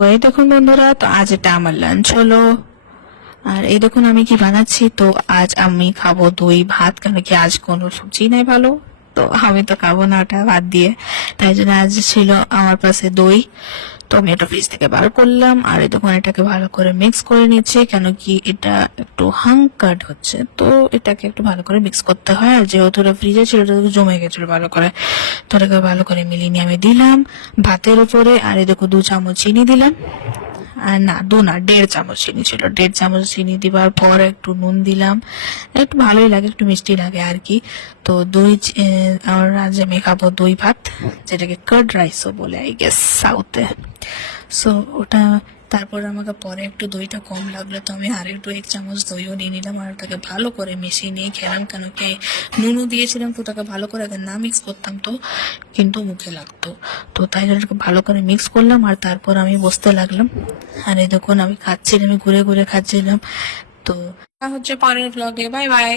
তো এই দেখুন বন্ধুরা, তো আজ এটা আমার লাঞ্চ হলো। আর এই দেখুন আমি কি বানাচ্ছি। তো আজ আমি খাবো দই ভাত, কেন কি আজ কোনো সবজি নাই ভালো। তো আমি তো খাবো না ওটা ভাত দিয়ে, তাই জন্য আজ ছিল আমার পাশে দই। তো আমি এটা ফ্রিজ থেকে বার করলাম, আর এই দেখুন এটাকে ভালো করে মিক্স করে নিচ্ছি, কেন কি এটা একটু হাঙ্কার্ড হচ্ছে, তো এটাকে একটু ভালো করে মিক্স করতে হয়। আর যেহেতু ওটা ফ্রিজে ছিল, ওটা তো জমে গেছিল ভালো করে, তো ওটাকে ভালো করে মিলিয়ে নিয়ে আমি দিলাম ভাতের উপরে। আর এই দেখো 2 চামচ চিনি দিলাম। আর না, 2 না, 1.5 চামচ চিনি ছিল। 1.5 চামচ চিনি দিবার পর একটু নুন দিলাম। একটু ভালোই লাগে, একটু মিষ্টি লাগে আর কি। তো আর আজ আমি খাবো দই ভাত, যেটাকে কার্ড রাইসও বলে আই গেস সাউথে। সো ওটা, তারপর আমাকে পরে একটু দইটা কম লাগলো, তো আমি আর একটু 1 চামচ দইও নিয়ে নিলাম, আর ওটাকে ভালো করে মিশিয়ে নিয়ে খেলাম। কেন কি নুনও দিয়েছিলাম, তো ওটাকে ভালো করে আগে না মিক্স করতাম তো কিন্তু মুখে লাগতো। তো তাই জন্য ওটাকে ভালো করে মিক্স করলাম, আর তারপর আমি বসতে লাগলাম। আর এই দেখুন আমি খাচ্ছিলাম, আমি ঘুরে ঘুরে খাচ্ছিলাম। তো হচ্ছে পরের ব্লগে, বাই বাই।